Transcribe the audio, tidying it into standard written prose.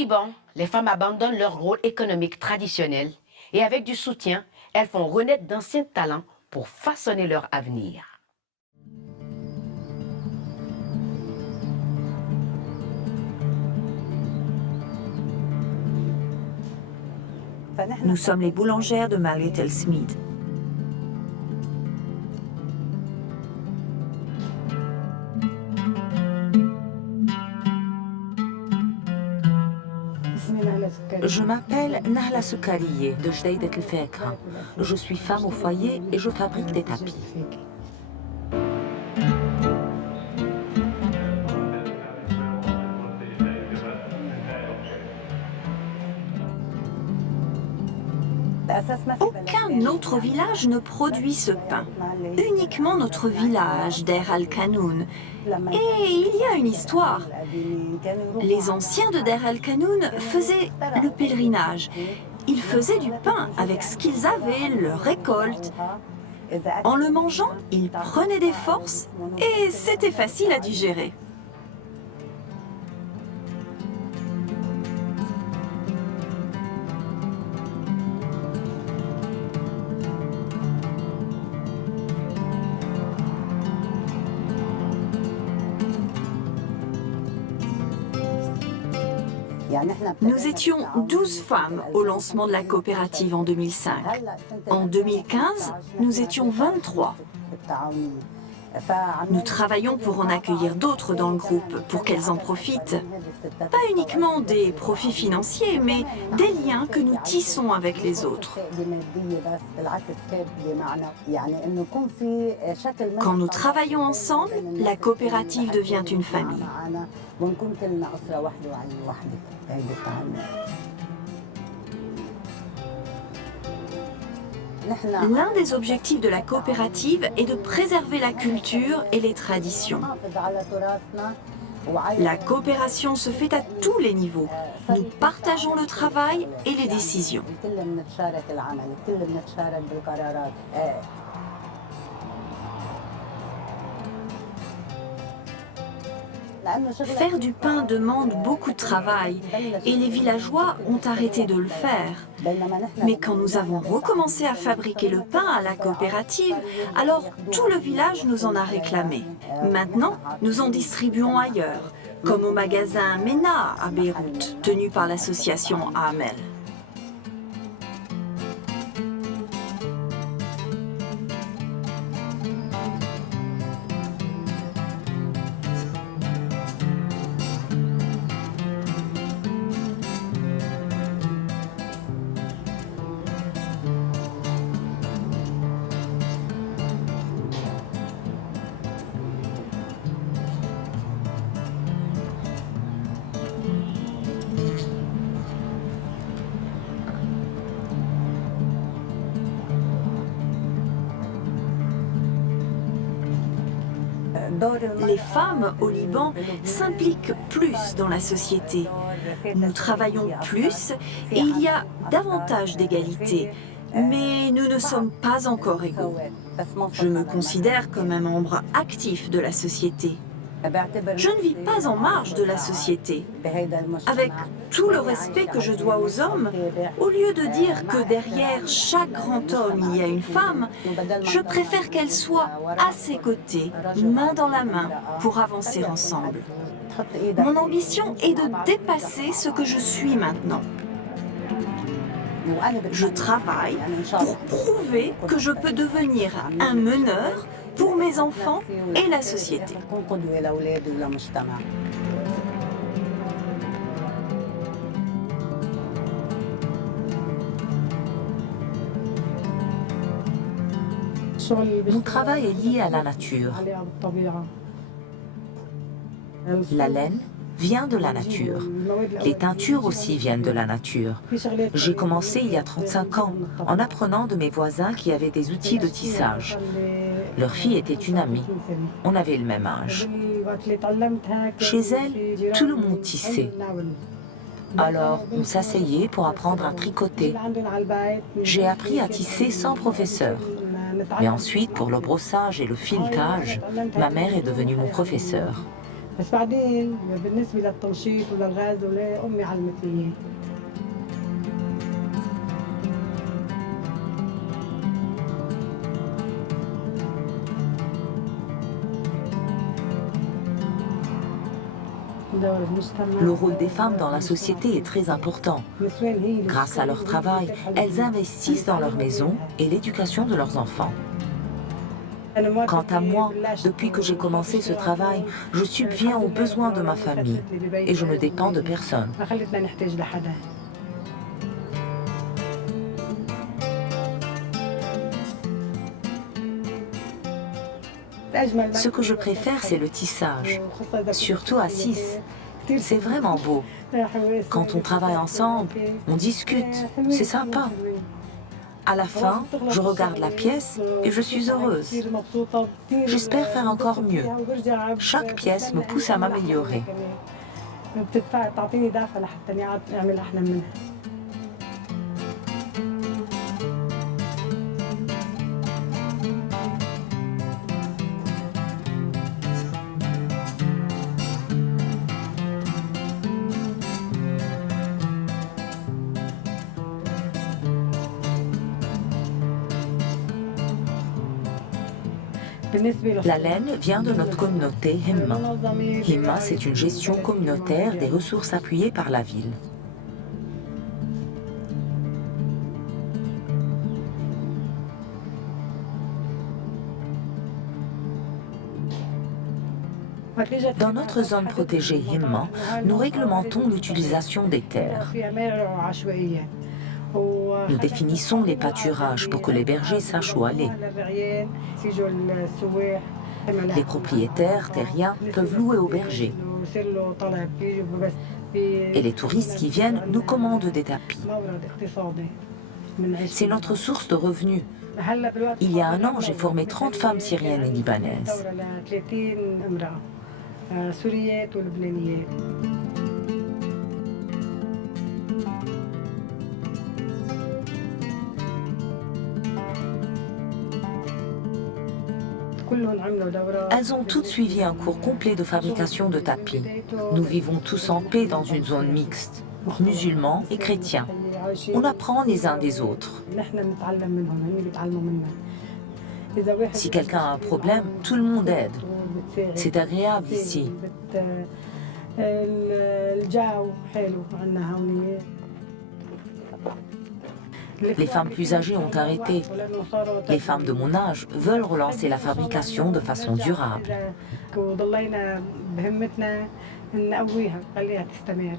Liban, les femmes abandonnent leur rôle économique traditionnel et avec du soutien, elles font renaître d'anciens talents pour façonner leur avenir. Nous sommes les boulangères de Margaret El Smith. Je m'appelle Nahla Soukariye de Jdeïdet El Fekra. Je suis femme au foyer et je fabrique des tapis. Aucun autre village ne produit ce pain. Uniquement notre village, Der Al-Kanoun. Et il y a une histoire. Les anciens de Der Al-Kanoun faisaient le pèlerinage. Ils faisaient du pain avec ce qu'ils avaient, leur récolte. En le mangeant, ils prenaient des forces et c'était facile à digérer. Nous étions 12 femmes au lancement de la coopérative en 2005. En 2015, nous étions 23. Nous travaillons pour en accueillir d'autres dans le groupe, pour qu'elles en profitent. Pas uniquement des profits financiers, mais des liens que nous tissons avec les autres. Quand nous travaillons ensemble, la coopérative devient une famille. L'un des objectifs de la coopérative est de préserver la culture et les traditions. La coopération se fait à tous les niveaux. Nous partageons le travail et les décisions. Faire du pain demande beaucoup de travail et les villageois ont arrêté de le faire. Mais quand nous avons recommencé à fabriquer le pain à la coopérative, alors tout le village nous en a réclamé. Maintenant, nous en distribuons ailleurs, comme au magasin MENA à Beyrouth, tenu par l'association AMEL. Les femmes au Liban s'impliquent plus dans la société. Nous travaillons plus et il y a davantage d'égalité. Mais nous ne sommes pas encore égaux. Je me considère comme un membre actif de la société. Je ne vis pas en marge de la société. Avec tout le respect que je dois aux hommes, au lieu de dire que derrière chaque grand homme il y a une femme, je préfère qu'elle soit à ses côtés, main dans la main, pour avancer ensemble. Mon ambition est de dépasser ce que je suis maintenant. Je travaille pour prouver que je peux devenir un meneur pour mes enfants et la société. Mon travail est lié à la nature. La laine vient de la nature. Les teintures aussi viennent de la nature. J'ai commencé il y a 35 ans en apprenant de mes voisins qui avaient des outils de tissage. Leur fille était une amie. On avait le même âge. Chez elle, tout le monde tissait. Alors, on s'asseyait pour apprendre à tricoter. J'ai appris à tisser sans professeur. Mais ensuite, pour le brossage et le filetage, ma mère est devenue mon professeur. بس بعدين بالنسبة للتمشيط وللغاز أمي علمتني إياه. Le rôle des femmes dans la société est très important. Grâce à leur travail, elles investissent dans leur maison et l'éducation de leurs enfants. Quant à moi, depuis que j'ai commencé ce travail, je subviens aux besoins de ma famille et je ne dépends de personne. Ce que je préfère, c'est le tissage, surtout à 6. C'est vraiment beau. Quand on travaille ensemble, on discute, c'est sympa. À la fin, je regarde la pièce et je suis heureuse. J'espère faire encore mieux. Chaque pièce me pousse à m'améliorer. La laine vient de notre communauté Himma. Himma, c'est une gestion communautaire des ressources appuyées par la ville. Dans notre zone protégée Himma, nous réglementons l'utilisation des terres. Nous définissons les pâturages pour que les bergers sachent où aller. Les propriétaires terriens peuvent louer aux bergers. Et les touristes qui viennent nous commandent des tapis. C'est notre source de revenus. Il y a un an, j'ai formé 30 femmes syriennes et libanaises. Elles ont toutes suivi un cours complet de fabrication de tapis. Nous vivons tous en paix dans une zone mixte, musulmans et chrétiens. On apprend les uns des autres. Si quelqu'un a un problème, tout le monde aide. C'est agréable ici. Les femmes plus âgées ont arrêté. Les femmes de mon âge veulent relancer la fabrication de façon durable. وضلينا بهمتنا نقويها نخليها تستمر.